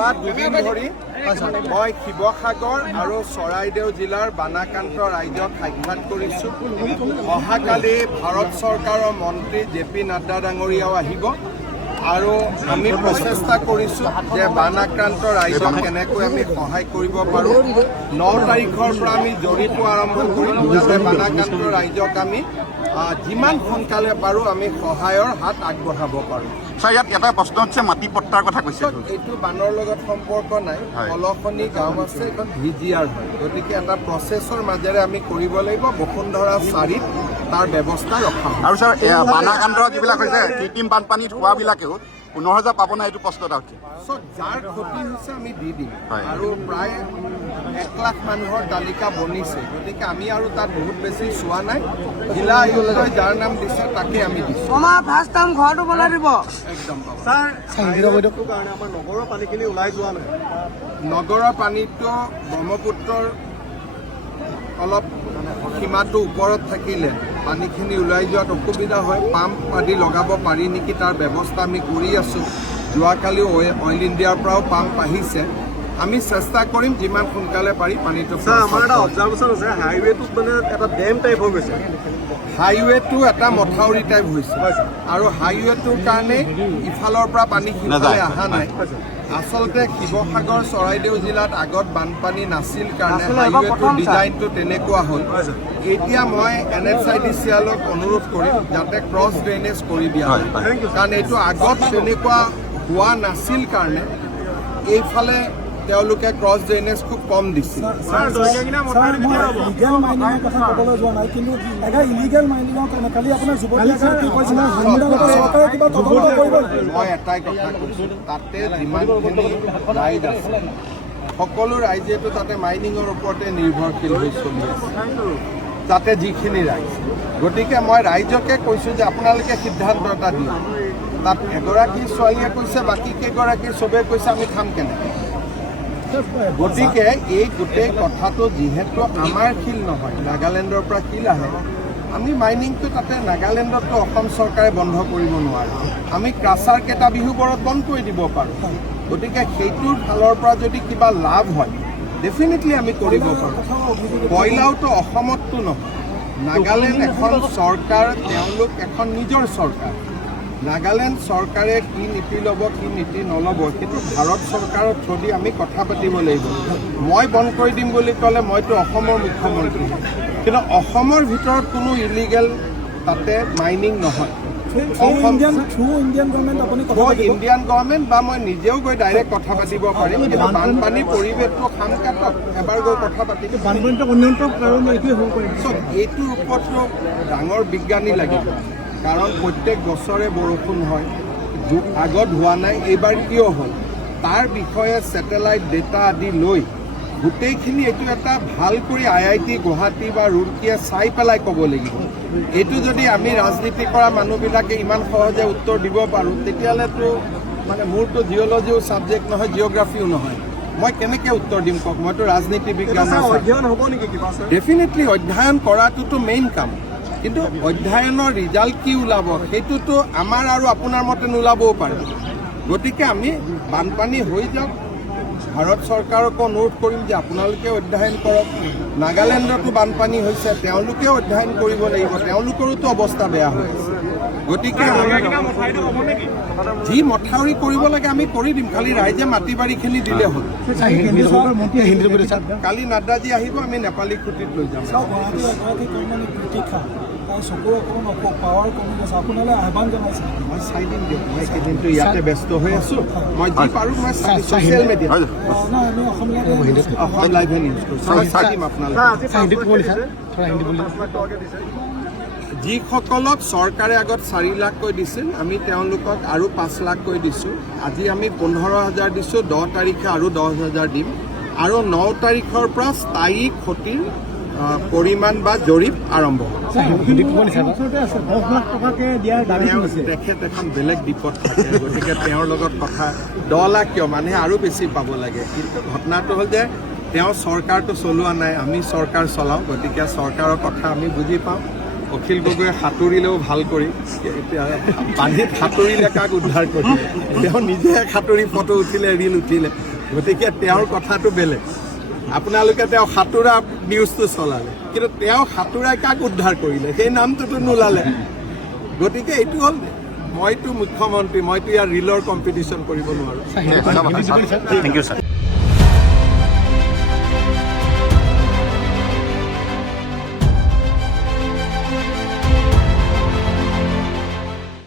যোৱা দুদিন ধৰি মই শিৱসাগৰ আৰু চৰাইদেউ জিলাৰ বানাক্ৰান্ত ৰাইজক সাক্ষাৎ কৰিছোঁ। অহাকালি ভাৰত চৰকাৰৰ মন্ত্ৰী JP নাড্ডা ডাঙৰীয়াও আহিব আৰু আমি প্ৰচেষ্টা কৰিছোঁ যে বানাক্ৰান্ত ৰাইজক কেনেকৈ আমি সহায় কৰিব পাৰোঁ। 9 তাৰিখৰ পৰা আমি জৰীপো আৰম্ভ কৰিম যাতে বানাক্ৰান্ত ৰাইজক আমি যিমান সোনকালে পাৰোঁ আমি সহায়ৰ হাত আগবঢ়াব পাৰোঁ। ছাৰ, ইয়াত এটা প্ৰশ্ন হৈছে মাটি পট্টাৰ কথা কৈছে। এইটো বানৰ লগত সম্পৰ্ক নাই। কলখনি গাঁও আছে, এখন VGR হয়, গতিকে এটা প্ৰচেছৰ মাজেৰে আমি কৰিব লাগিব। বসুন্ধৰা 4ত তাৰ ব্যৱস্থা ৰখা হয়। আৰু ছাৰ, বানাক্ৰান্ত যিবিলাক হৈছে কৃত্ৰিম বানপানীত হোৱাবিলাকেও 15,000 পাব নাই, এইটো প্ৰশ্ন এটা হৈছে। যাৰ ক্ষতি হৈছে আমি দি দিম আৰু প্ৰায় 1 লাখ মানুহৰ তালিকা বনিছে, গতিকে আমি আৰু তাত বহুত বেছি চোৱা নাই। জিলা আয়ুক্তই যাৰ নাম দিছে তাকে আমি দিছোঁ। ঘৰটো বনাই দিব একদম কাৰণে আমাৰ নগৰৰ পানীখিনি ওলাই যোৱা নাই। নগৰৰ পানীটো ব্ৰহ্মপুত্ৰৰ অলপ সীমাটো ওপৰত থাকিলে পানীখিনি ওলাই যোৱাত অসুবিধা হয়। পাম্প আদি লগাব পাৰি নেকি তাৰ ব্যৱস্থা আমি কৰি আছোঁ। যোৱাকালি অইল ইণ্ডিয়াৰ পৰাও পাম্প আহিছে। আমি চেষ্টা কৰিম যিমান সোনকালে পাৰি পানীটো। আমাৰ এটা অবজাৰভেশ্যন আছে, হাইৱেটোত মানে এটা ডেম টাইপ হৈ গৈছে। হাইৱেটো এটা মথাউৰি টাইপ হৈছে আৰু হাইৱেটোৰ কাৰণে ইফালৰ পৰা পানী সিফালে অহা নাই। আচলতে শিৱসাগৰ চৰাইদেউ জিলাত আগত বানপানী নাছিল কাৰণে হাইৱেটোৰ ডিজাইনটো তেনেকুৱা হ'ল। এতিয়া মই NHIDCLক অনুৰোধ কৰিম যাতে ক্ৰছ ড্ৰেইনেজ কৰি দিয়া হয়, কাৰণ এইটো আগত তেনেকুৱা হোৱা নাছিল কাৰণে এইফালে তেওঁলোকে ক্ৰছ ড্ৰেইনেজ খুব কম দিছিল। ইলিগেল মাইনিঙৰ কথা ক'বলৈ যোৱা নাই, কিন্তু ইলিগেল মাইনিঙৰ কাৰণে কালি আপোনাৰ চৰকাৰে কিবা তদন্ত কৰিব। মই এটাই কথা কৈছোঁ, তাতে যিমানখিনি ৰাইজ আছে সকলো ৰাইজেতো তাতে মাইনিঙৰ ওপৰতে নিৰ্ভৰশীল হৈ চলি আছে, তাতে যিখিনি ৰাইজ। গতিকে মই ৰাইজকে কৈছোঁ যে আপোনালোকে সিদ্ধান্ত এটা দিয়ক। তাত এগৰাকী ছোৱালীয়ে কৈছে, বাকী কেইগৰাকী চবেই কৈছে আমি খাম কেনেকৈ। গতিকে এই গোটেই কথাটো যিহেতু আমাৰ শিল নহয়, নাগালেণ্ডৰ পৰা শিল আহে, আমি মাইনিংটো তাতে নাগালেণ্ডততো অসম চৰকাৰে বন্ধ কৰিব নোৱাৰে। আমি ক্ৰাছাৰ কেইটা বিহুবোৰত বন্ধ কৰি দিব পাৰোঁ। গতিকে সেইটোৰ ফালৰ পৰা যদি কিবা লাভ হয় ডেফিনেটলি আমি কৰিব পাৰোঁ। কয়লাওতো অসমততো নহয়, নাগালেণ্ড এখন চৰকাৰ, তেওঁলোক এখন নিজৰ চৰকাৰ। নাগালেণ্ড চৰকাৰে কি নীতি ল'ব কি নীতি নল'ব সেইটো ভাৰত চৰকাৰৰ থ্ৰুদি আমি কথা পাতিব লাগিব। মই বন্ধ কৰি দিম বুলি ক'লে মইতো অসমৰ মুখ্যমন্ত্ৰী, কিন্তু অসমৰ ভিতৰত কোনো ইলিগেল তাতে মাইনিং নহয়। ইণ্ডিয়ান গভৰ্ণমেণ্ট বা মই নিজেও গৈ ডাইৰেক্ট কথা পাতিব পাৰিম, কিন্তু বানপানীৰ পৰিৱেশটো সামকাতক এবাৰ গৈ কথা পাতিম। এইটোৰ ওপৰতো ডাঙৰ বিজ্ঞানী লাগিব, কাৰণ প্ৰত্যেক বছৰে বৰষুণ হয়, আগত হোৱা নাই, এইবাৰ কিয় হ'ল তাৰ বিষয়ে ছেটেলাইট ডেটা আদি লৈ গোটেইখিনি এইটো এটা ভাল কৰি IIT গুৱাহাটী বা ৰুড়কীয়ে চাই পেলাই ক'ব লাগিব। এইটো যদি আমি ৰাজনীতি কৰা মানুহবিলাকে ইমান সহজে উত্তৰ দিব পাৰোঁ, তেতিয়াহ'লেতো মানে মোৰতো জিঅ'লজিও ছাবজেক্ট নহয়, জিঅ'গ্ৰাফিও নহয়, মই কেনেকৈ উত্তৰ দিম কওক। মইতো ৰাজনীতি বিজ্ঞান অধ্যয়ন হ'ব নেকি কিবা? ডেফিনেটলি অধ্যয়ন কৰাটোতো মেইন কাম, কিন্তু অধ্যয়নৰ ৰিজাল্ট কি ওলাব সেইটোতো আমাৰ আৰু আপোনাৰ মতে নোলাবও পাৰে। গতিকে আমি বানপানী হৈ যাওক, ভাৰত চৰকাৰকো অনুৰোধ কৰিম যে আপোনালোকে অধ্যয়ন কৰক। নাগালেণ্ডতো বানপানী হৈছে, তেওঁলোকেও অধ্যয়ন কৰিব লাগিব, তেওঁলোকৰোতো অৱস্থা বেয়া হৈ আছে। গতিকে যি মথাউৰি কৰিব লাগে আমি কৰি দিম, খালি ৰাইজে মাটি বাৰীখিনি দিলে হ'ল। কালি নাড্ডাজী আহিব, আমি নেপালী খুঁটিত লৈ যাম। চকুৰ অকণমান পাৱাৰ কমি গৈছে, আপোনালৈ আহ্বান জনাইছে। মই চাই দিম দিয়ক, মই সেইদিনটো ইয়াতে ব্যস্ত হৈ আছোঁ, মই যি পাৰোঁ মই ছ'চিয়েল মিডিয়াত অসম লাইভে নিউজ কৰিছোঁ, চাই দিম আপোনালোকে। যিসকলক চৰকাৰে আগত 4 লাখকৈ দিছিল, আমি তেওঁলোকক আৰু 5 লাখকৈ দিছোঁ। আজি আমি 15,000 দিছোঁ, 10 তাৰিখে আৰু 10,000 দিম, আৰু 9 তাৰিখৰ পৰা স্থায়ী ক্ষতিৰ পৰিমাণ বা জৰীপ আৰম্ভ হ'ব। তেখেত এখন বেলেগ দ্বীপত থাকে, গতিকে তেওঁৰ লগত কথা 10 লাখ কিয়, মানুহে আৰু বেছি পাব লাগে। কিন্তু ঘটনাটো হ'ল যে তেওঁ চৰকাৰটো চলোৱা নাই, আমি চৰকাৰ চলাওঁ, গতিকে চৰকাৰৰ কথা আমি বুজি পাওঁ। অখিল গগৈয়ে সাঁতুৰিলেও ভাল কৰি এতিয়া পানীত সাঁতুৰিলে কাক উদ্ধাৰ কৰিলে তেওঁ নিজে সাঁতুৰি ফটো উঠিলে ৰীল উঠিলে গতিকে তেওঁৰ কথাটো বেলেগ আপোনালোকে তেওঁ সাঁতোৰা নিউজটো চলালে কিন্তু তেওঁ সাঁতোৰাই কাক উদ্ধাৰ কৰিলে সেই নামটোতো নোলালে গতিকে এইটো হ'ল মইতো মুখ্যমন্ত্ৰী মইতো ইয়াৰ ৰীলৰ কম্পিটিশ্যন কৰিব নোৱাৰোঁ থেংক ইউ ছাৰ